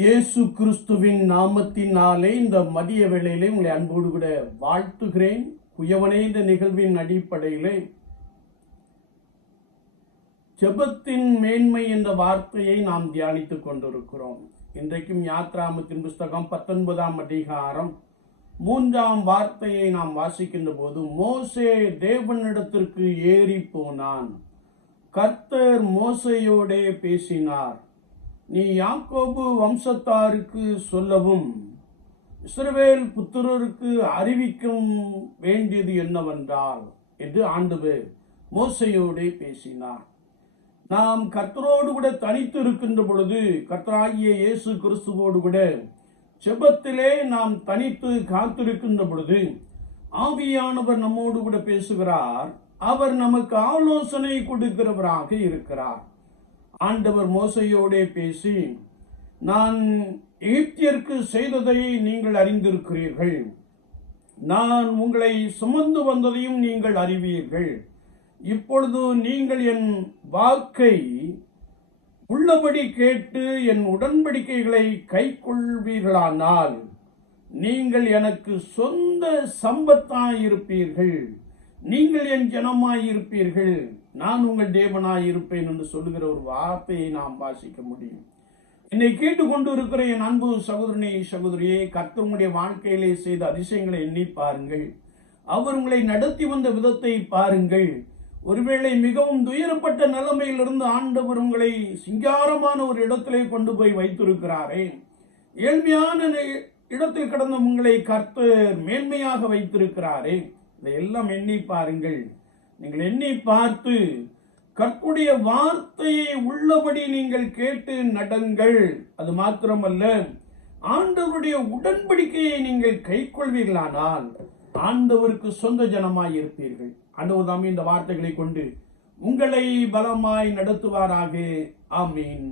இயேசு கிறிஸ்துவின் நாமத்தினாலே இந்த மதிய வேளையிலே உங்களை அன்போடு கூட வாழ்த்துகிறேன். குயவனே இந்த நிகழ்வின் அடிப்படையிலே ஜெபத்தின் மேன்மை என்ற வார்த்தையை நாம் தியானித்துக் கொண்டிருக்கிறோம். இன்றைக்கும் யாத்ராமத்தின் புஸ்தகம் பத்தொன்பதாம் அதிகாரம் மூன்றாம் வார்த்தையை நாம் வாசிக்கின்ற போது மோசே தேவனிடத்திற்கு ஏறி போனான் கர்த்தர் மோசையோடே பேசினார். நீ யாக்கோபு வம்சத்தாருக்கு சொல்லவும் இஸ்ரவேல் புத்திரருக்கு அறிவிக்கும் வேண்டியது என்னவென்றால் என்று ஆண்டவர் மோசையோடே பேசினார். நாம் கர்த்தரோடு கூட தனித்து இருக்கின்ற பொழுது கர்த்தராகிய இயேசு கிறிஸ்துவோடு கூட செபத்திலே நாம் தனித்து காத்திருக்கின்ற பொழுது ஆவியானவர் நம்மோடு கூட பேசுகிறார். அவர் நமக்கு ஆலோசனை கொடுக்கிறவராக இருக்கிறார். ஆண்டவர் மோசையோடே பேசி நான் எகிப்தியருக்கு செய்ததை நீங்கள் அறிந்திருக்கிறீர்கள். நான் உங்களை சுமந்து வந்ததையும் நீங்கள் அறிவீர்கள். இப்பொழுது நீங்கள் என் வாக்கை உள்ளபடி கேட்டு என் உடன்படிக்கைகளை கைக்கொள்வீர்களானால் நீங்கள் எனக்கு சொந்த சம்பத்தாயிருப்பீர்கள். நீங்கள் என் ஜனமாயிருப்பீர்கள். நான் உங்கள் தேவனாயிருப்பேன் என்று சொல்லுகிற ஒரு வார்த்தையை நாம் வாசிக்க முடியும். என்னை கேட்டுக்கொண்டு இருக்கிற என் அன்பு சகோதரனே சகோதரியே கர்த்தருடைய வாழ்க்கையிலே செய்த அதிசயங்களை எண்ணி பாருங்கள். அவர் உங்களை நடத்தி வந்த விதத்தை பாருங்கள். ஒருவேளை மிகவும் துயரப்பட்ட நிலைமையிலிருந்து ஆண்டவர் உங்களை சிங்காரமான ஒரு இடத்திலே கொண்டு போய் வைத்திருக்கிறாரே. ஏழ்மையான இடத்தில் கடந்த உங்களை கர்த்தர் மேன்மையாக வைத்திருக்கிறாரே. இதையெல்லாம் எண்ணி பாருங்கள். நீங்கள் எண்ணி பார்த்து கற்புடைய வார்த்தையை உள்ளபடி நீங்கள் கேட்டு நடங்கள். அது மாத்திரமல்ல ஆண்டவருடைய உடன்படிக்கையை நீங்கள் கைக்கொள்வீர்களானால் ஆண்டவருக்கு சொந்த ஜனமாய் இருப்பீர்கள். ஆண்டவர் தாமே இந்த வார்த்தைகளை கொண்டு உங்களை பலமாய் நடத்துவாராக. ஆமீன்.